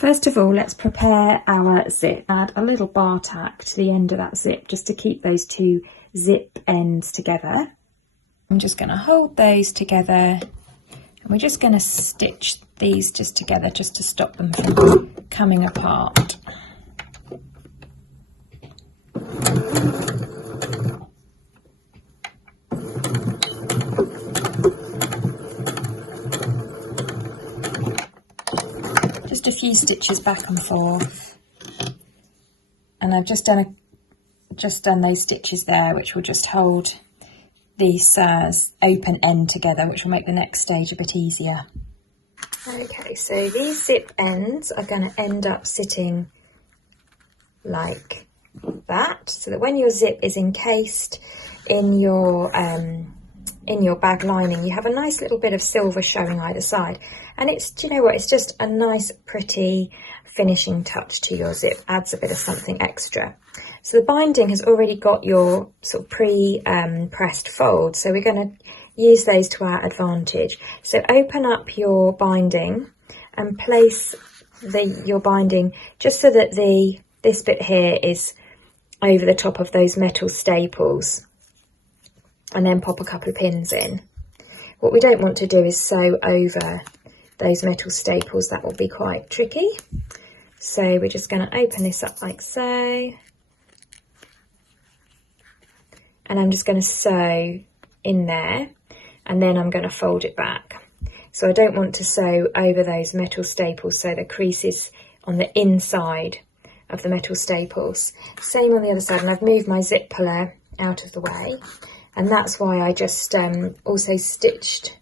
First of all, let's prepare our zip. Add a little bar tack to the end of that zip just to keep those two zip ends together. I'm just going to hold those together and we're just going to stitch these just together just to stop them from coming apart. Just a few stitches back and forth, and I've just done those stitches there, which will just hold this open end together, which will make the next stage a bit easier. Okay, so these zip ends are going to end up sitting like that, so that when your zip is encased in your bag lining, you have a nice little bit of silver showing either side. And it's, do you know what, it's just a nice pretty finishing touch to your zip, adds a bit of something extra. So the binding has already got your sort of pre-pressed folds, so we're going to use those to our advantage. So open up your binding and place your binding just so that this bit here is over the top of those metal staples, and then pop a couple of pins in. What we don't want to do is sew over those metal staples, that will be quite tricky. So we're just going to open this up like so, and I'm just going to sew in there, and then I'm going to fold it back. So I don't want to sew over those metal staples, so the crease is on the inside of the metal staples. Same on the other side, and I've moved my zip puller out of the way, and that's why I just also stitched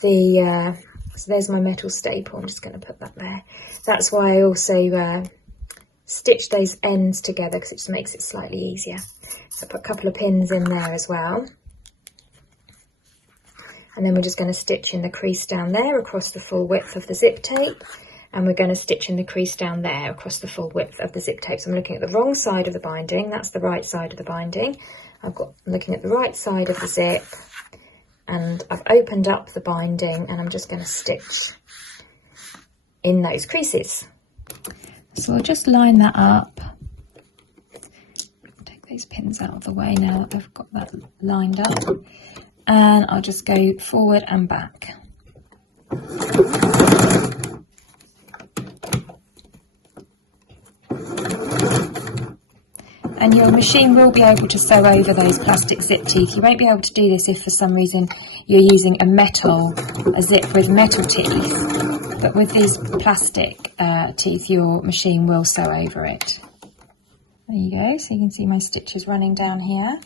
the so there's my metal staple. I'm just going to put that there. That's why I also stitched those ends together, because it just makes it slightly easier. So I put a couple of pins in there as well, and then we're just going to stitch in the crease down there across the full width of the zip tape, and we're going to stitch in the crease down there across the full width of the zip tape. So I'm looking at the wrong side of the binding, that's the right side of the binding. I'm looking at the right side of the zip, and I've opened up the binding, and I'm just going to stitch in those creases. So I'll just line that up. Take those pins out of the way now that I've got that lined up, and I'll just go forward and back. And your machine will be able to sew over those plastic zip teeth. You won't be able to do this if for some reason you're using a zip with metal teeth, but with these plastic teeth your machine will sew over it. There you go, so you can see my stitches running down here,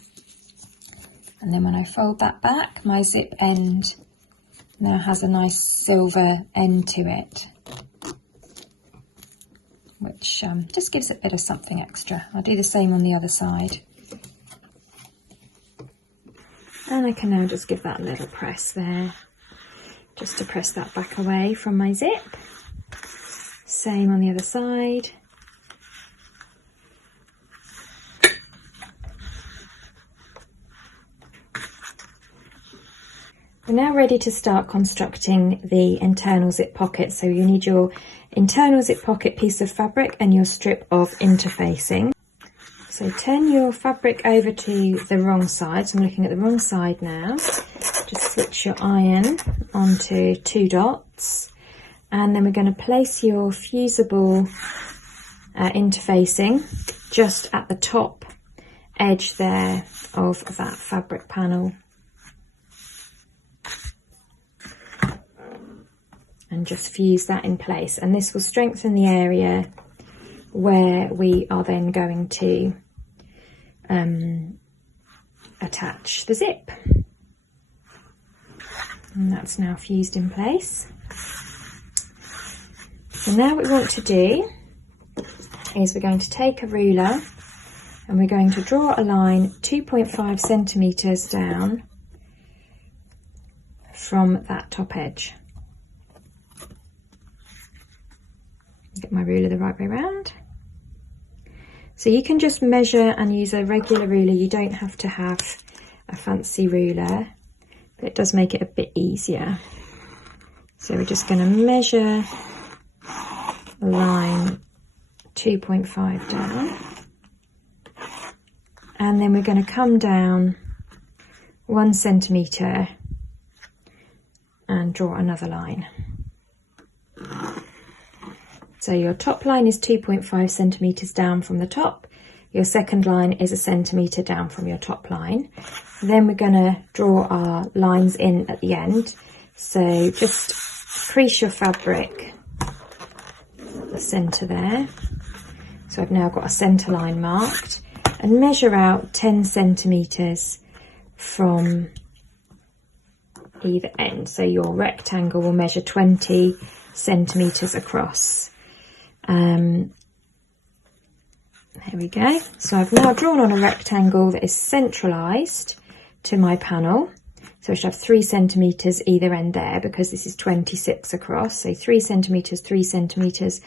and then when I fold that back, my zip end now has a nice silver end to it, which just gives it a bit of something extra. I'll do the same on the other side. And I can now just give that a little press there, just to press that back away from my zip. Same on the other side. We're now ready to start constructing the internal zip pocket. So you need your internal zip pocket piece of fabric and your strip of interfacing. So turn your fabric over to the wrong side. So I'm looking at the wrong side now. Just switch your iron onto 2 dots, and then we're going to place your fusible interfacing just at the top edge there of that fabric panel. And just fuse that in place, and this will strengthen the area where we are then going to attach the zip. And that's now fused in place. So now what we want to do is we're going to take a ruler and we're going to draw a line 2.5 centimetres down from that top edge. Get my ruler the right way around. So you can just measure and use a regular ruler. You don't have to have a fancy ruler, but it does make it a bit easier. So we're just going to measure line 2.5 down, and then we're going to come down 1 centimetre and draw another line. So your top line is 2.5 centimetres down from the top. Your second line is 1 centimetre down from your top line. Then we're going to draw our lines in at the end. So just crease your fabric at the centre there. So I've now got a centre line marked, and measure out 10 centimetres from either end. So your rectangle will measure 20 centimetres across. There we go. So I've now drawn on a rectangle that is centralised to my panel. So I should have 3 centimetres either end there, because this is 26 across. So 3 centimetres, 3 centimetres.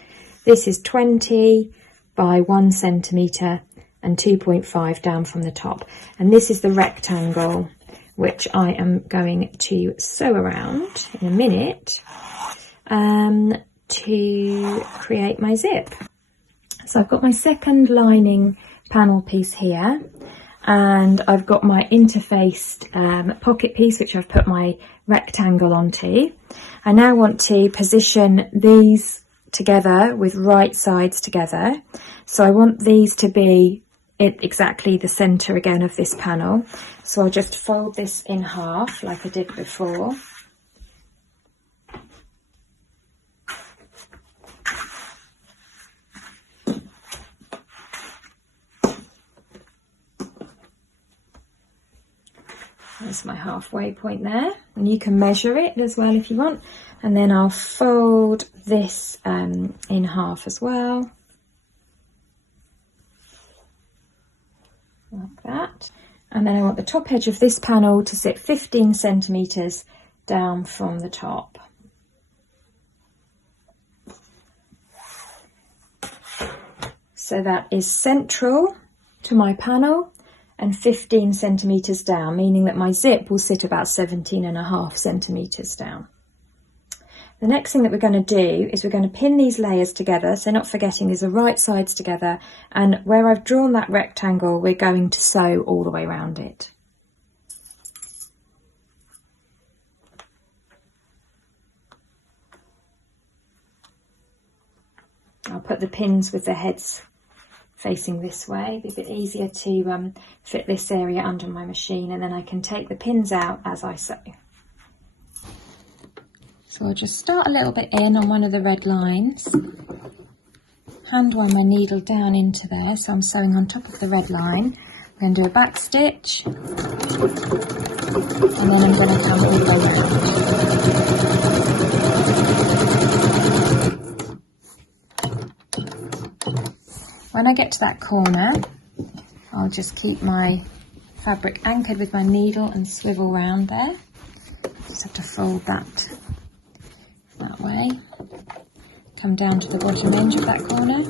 This is 20 by 1 centimetre and 2.5 down from the top. And this is the rectangle which I am going to sew around in a minute to create my zip. So I've got my second lining panel piece here, and I've got my interfaced pocket piece which I've put my rectangle onto. I now want to position these together with right sides together. So I want these to be exactly the centre again of this panel. So I'll just fold this in half like I did before. There's my halfway point there, and you can measure it as well if you want. And then I'll fold this in half as well, like that. And then I want the top edge of this panel to sit 15 centimetres down from the top. So that is central to my panel and 15 centimetres down, meaning that my zip will sit about 17.5 centimetres down. The next thing that we're going to do is we're going to pin these layers together, so not forgetting these are right sides together, and where I've drawn that rectangle we're going to sew all the way around it. I'll put the pins with the heads facing this way. It'll be a bit easier to fit this area under my machine, and then I can take the pins out as I sew. So I'll just start a little bit in on one of the red lines, hand wind my needle down into there, so I'm sewing on top of the red line. I'm going to do a back stitch, and then I'm going to come all the way around. When I get to that corner, I'll just keep my fabric anchored with my needle and swivel round there. Just have to fold that way. Come down to the bottom edge of that corner.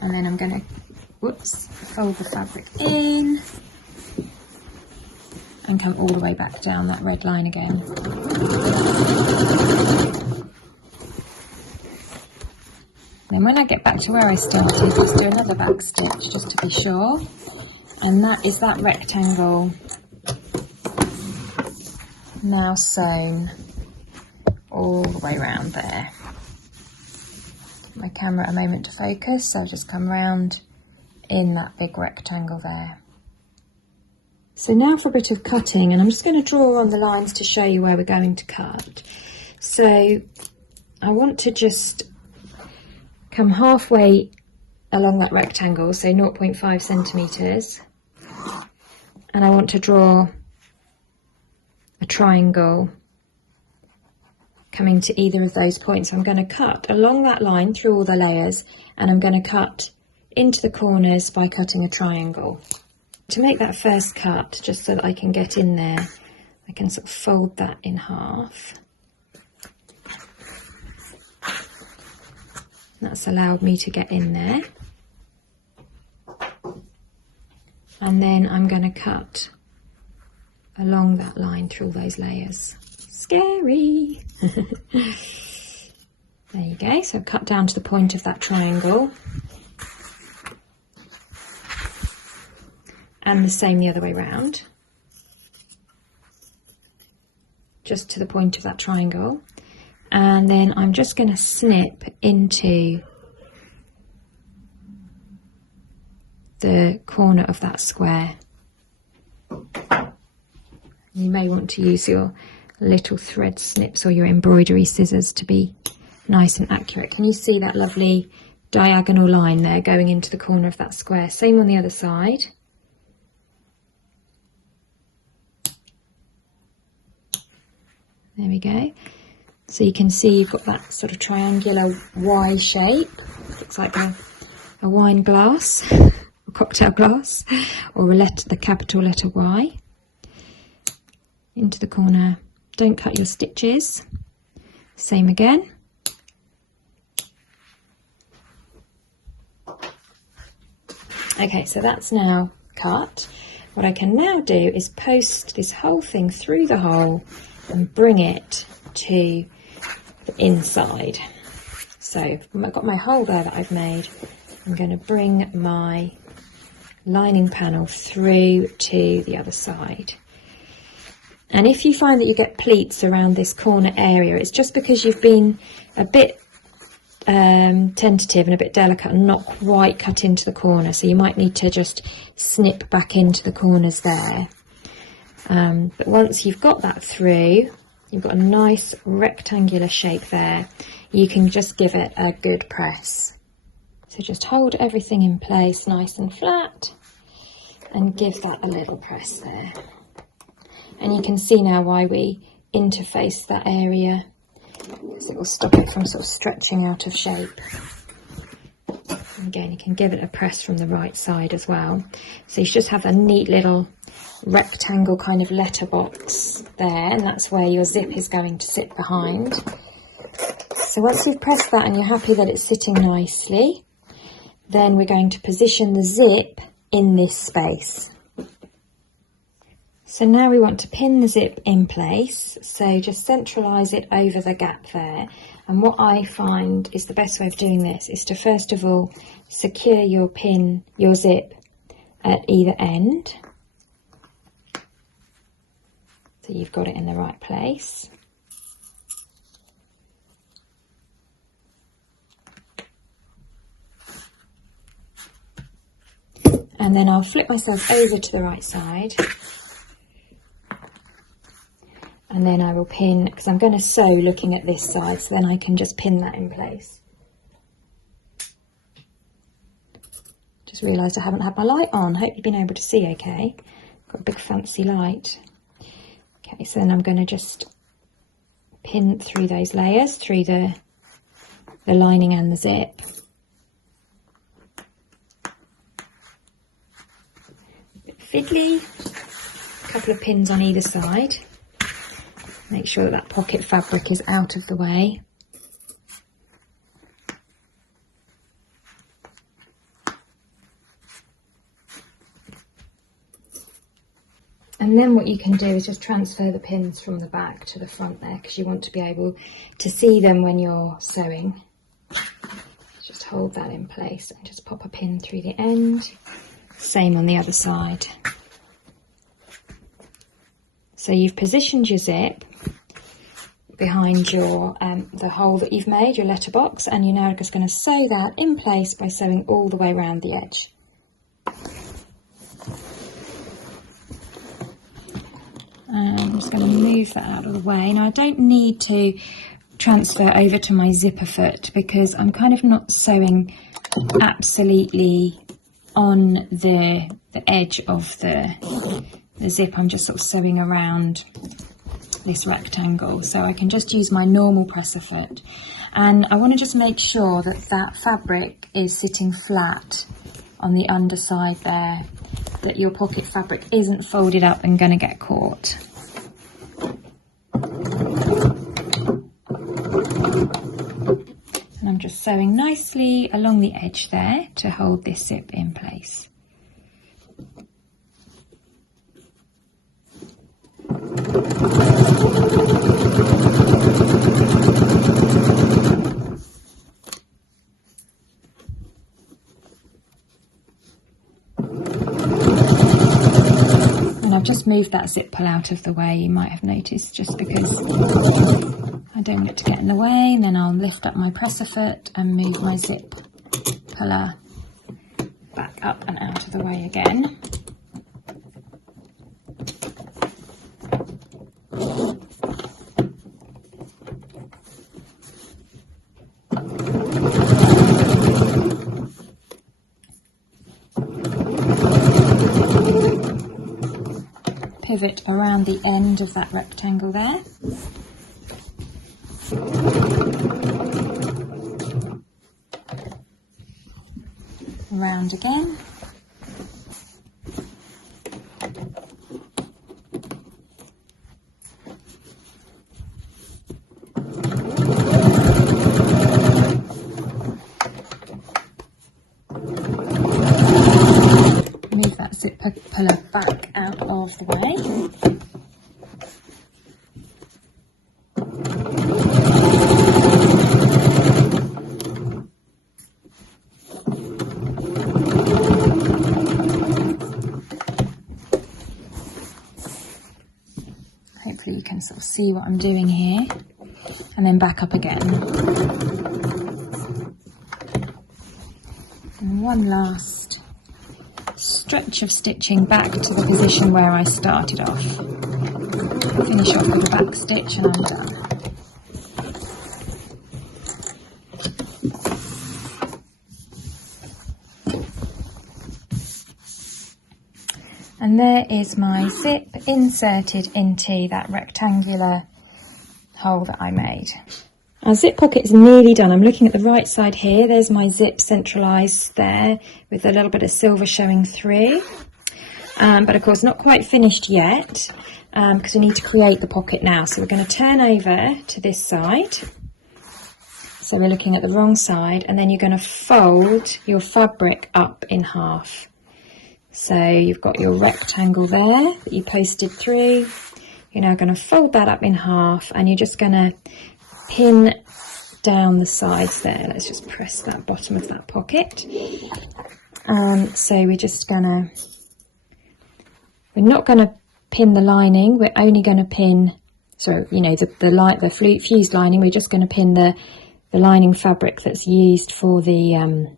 And then I'm going to, fold the fabric in and come all the way back down that red line again. Then when I get back to where I started, just do another back stitch just to be sure. And that is that rectangle now sewn all the way around there. Give my camera a moment to focus, so I'll just come round in that big rectangle there. So now for a bit of cutting, and I'm just going to draw on the lines to show you where we're going to cut. So I want to just come halfway along that rectangle, so 0.5 centimetres, and I want to draw a triangle coming to either of those points. I'm going to cut along that line through all the layers, and I'm going to cut into the corners by cutting a triangle. To make that first cut, just so that I can get in there, I can sort of fold that in half. That's allowed me to get in there. And then I'm going to cut along that line through all those layers. Just scary. There you go. So I've cut down to the point of that triangle. And the same the other way round. Just to the point of that triangle. And then I'm just going to snip into the corner of that square. You may want to use your little thread snips or your embroidery scissors to be nice and accurate. Can you see that lovely diagonal line there going into the corner of that square? Same on the other side. There we go. So you can see you've got that sort of triangular Y shape. Looks like a wine glass, a cocktail glass, or the capital letter Y. Into the corner. Don't cut your stitches. Same again. Okay, so that's now cut. What I can now do is post this whole thing through the hole and bring it to the inside. So I've got my hole there that I've made. I'm going to bring my lining panel through to the other side. And if you find that you get pleats around this corner area, it's just because you've been a bit tentative and a bit delicate and not quite cut into the corner, so you might need to just snip back into the corners there. But once you've got that through, you've got a nice rectangular shape there, you can just give it a good press. So just hold everything in place nice and flat and give that a little press there. And you can see now why we interface that area, because it will stop it from sort of stretching out of shape. And again, you can give it a press from the right side as well. So you should just have a neat little rectangle kind of letterbox there, and that's where your zip is going to sit behind. So once you've pressed that and you're happy that it's sitting nicely, then we're going to position the zip in this space. So now we want to pin the zip in place, so just centralise it over the gap there. And what I find is the best way of doing this is to first of all secure your zip at either end. So you've got it in the right place. And then I'll flip myself over to the right side. And then I will pin, because I'm going to sew looking at this side, so then I can just pin that in place. Just realised I haven't had my light on. Hope you've been able to see okay. Got a big fancy light. Okay, so then I'm going to just pin through those layers, through the lining and the zip. A bit fiddly. A couple of pins on either side. Make sure that that pocket fabric is out of the way. And then what you can do is just transfer the pins from the back to the front there, because you want to be able to see them when you're sewing. Just hold that in place and just pop a pin through the end. Same on the other side. So you've positioned your zip behind your the hole that you've made, your letterbox, and you're now just going to sew that in place by sewing all the way around the edge. And I'm just going to move that out of the way. Now I don't need to transfer over to my zipper foot because I'm kind of not sewing absolutely on the edge of the zip. I'm just sort of sewing around this rectangle, so I can just use my normal presser foot. And I want to just make sure that that fabric is sitting flat on the underside there, that your pocket fabric isn't folded up and going to get caught. And I'm just sewing nicely along the edge there to hold this zip in place. just moved that zip pull out of the way, you might have noticed, just because I don't want it to get in the way. And then I'll lift up my presser foot and move my zip puller back up and out of the way again. Pivot around the end of that rectangle there. Around again. Move that zip puller back out of the way. Hopefully you can sort of see what I'm doing here, and then back up again. And one last stretch of stitching back to the position where I started off. Finish off with a back stitch and I'm done. And there is my zip inserted into that rectangular hole that I made. Our zip pocket is nearly done. I'm looking at the right side here. There's my zip centralised there with a little bit of silver showing through. But of course not quite finished yet because we need to create the pocket now. So we're going to turn over to this side. So we're looking at the wrong side, and then you're going to fold your fabric up in half. So you've got your rectangle there that you posted through. You're now going to fold that up in half, and you're just going to pin down the sides there. Let's just press that bottom of that pocket. So we're not going to pin the lining. We're only going to pin, the fused lining. We're just going to pin the lining fabric that's used for the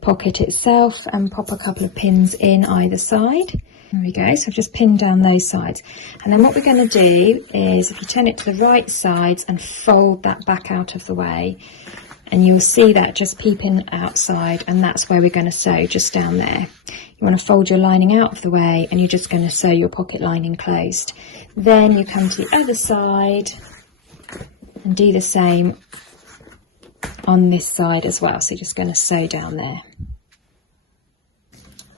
pocket itself, and pop a couple of pins in either side. There we go. So I've just pinned down those sides. And then what we're going to do is, if you turn it to the right sides and fold that back out of the way, and you'll see that just peeping outside, and that's where we're going to sew, just down there. You want to fold your lining out of the way, and you're just going to sew your pocket lining closed. Then you come to the other side and do the same on this side as well. So you're just going to sew down there.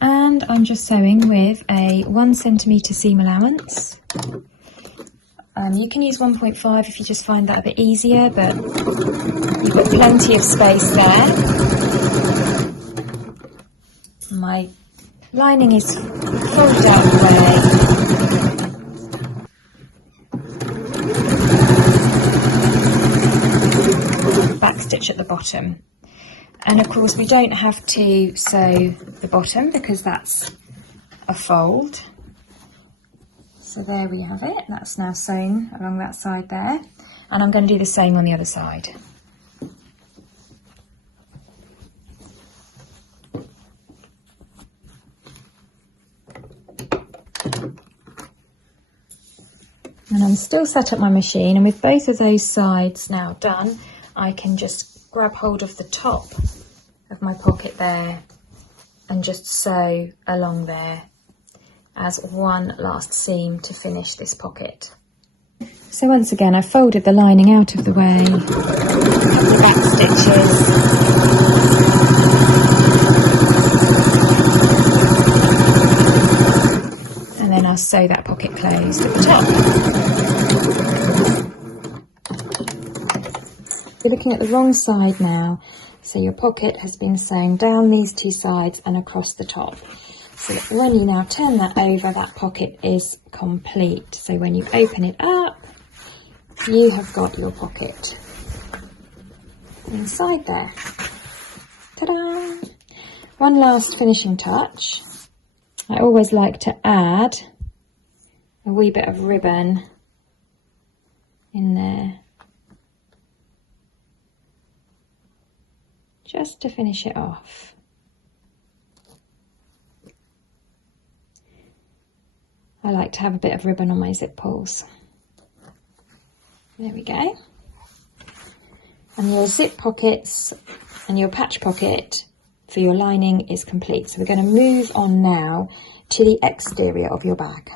And I'm just sewing with a 1 centimetre seam allowance. You can use 1.5 if you just find that a bit easier, but you've got plenty of space there. My lining is folded out the way. Back stitch at the bottom. And of course we don't have to sew the bottom because that's a fold. So there we have it, that's now sewn along that side there. And I'm going to do the same on the other side. And I'm still set up my machine, and with both of those sides now done, I can just grab hold of the top of my pocket there and just sew along there as one last seam to finish this pocket. So once again, I've folded the lining out of the way, the back stitches, and then I'll sew that pocket closed at the top. You're looking at the wrong side now, so your pocket has been sewn down these two sides and across the top. So when you now turn that over, that pocket is complete. So when you open it up, you have got your pocket inside there. Ta-da! One last finishing touch. I always like to add a wee bit of ribbon in there, just to finish it off. I like to have a bit of ribbon on my zip pulls. There we go. And your zip pockets and your patch pocket for your lining is complete. So we're going to move on now to the exterior of your bag.